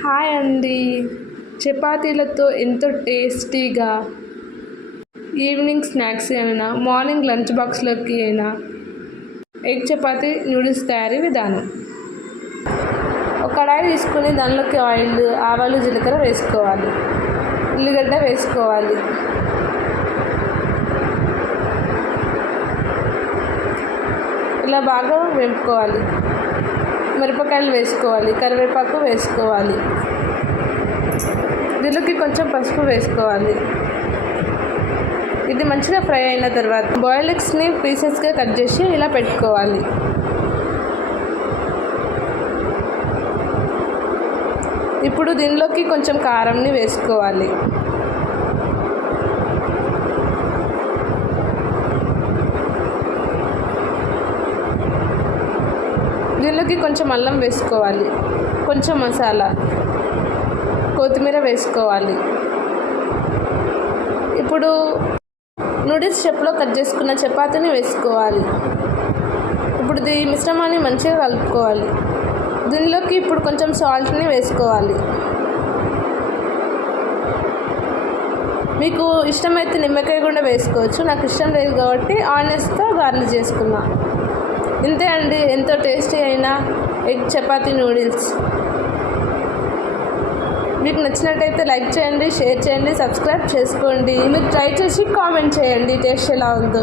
Hi అండి. చపాతీలతో ఎంతో టేస్టీగా ఈవినింగ్ స్నాక్స్ అయినా మార్నింగ్ లంచ్ బాక్స్లోకి అయినా ఎగ్ చపాతీ నూడిల్స్ తయారీ విధానం. ఒక కడాయి తీసుకుని దానిలోకి ఆయిల్, ఆవాలు, జీలకర్ర వేసుకోవాలి. ఉల్లిగడ్డ వేసుకోవాలి. ఇలా బాగా వేపుకోవాలి. మిరపకాయలు వేసుకోవాలి, కరివేపాకు వేసుకోవాలి. దీనికి కొంచెం పసుపు వేసుకోవాలి. ఇది మంచిగా ఫ్రై అయిన తర్వాత బాయిల్డ్ ఎగ్స్ని పీసెస్గా కట్ చేసి ఇలా పెట్టుకోవాలి. ఇప్పుడు దీనిలోకి కొంచెం కారంని వేసుకోవాలి. దీనిలోకి కొంచెం అల్లం వేసుకోవాలి, కొంచెం మసాలా, కొత్తిమీర వేసుకోవాలి. ఇప్పుడు నూడిల్స్ షేప్లో కట్ చేసుకున్న చపాతీని వేసుకోవాలి. ఇప్పుడు ఈ మిశ్రమాన్ని మంచిగా కలుపుకోవాలి. దీనిలోకి ఇప్పుడు కొంచెం సాల్ట్ని వేసుకోవాలి. మీకు ఇష్టమైతే నిమ్మకాయ కూడా వేసుకోవచ్చు. నాకు ఇష్టం లేదు కాబట్టి ఆనియన్స్తో గార్నిష్ చేసుకున్నా. ఇంతే అండి, ఎంతో టేస్టీ అయిన ఎగ్ చపాతీ నూడిల్స్. మీకు నచ్చినట్టయితే లైక్ చేయండి, షేర్ చేయండి, సబ్స్క్రైబ్ చేసుకోండి. మీరు ట్రై చేసి కామెంట్ చేయండి టేస్ట్ ఎలా ఉందో.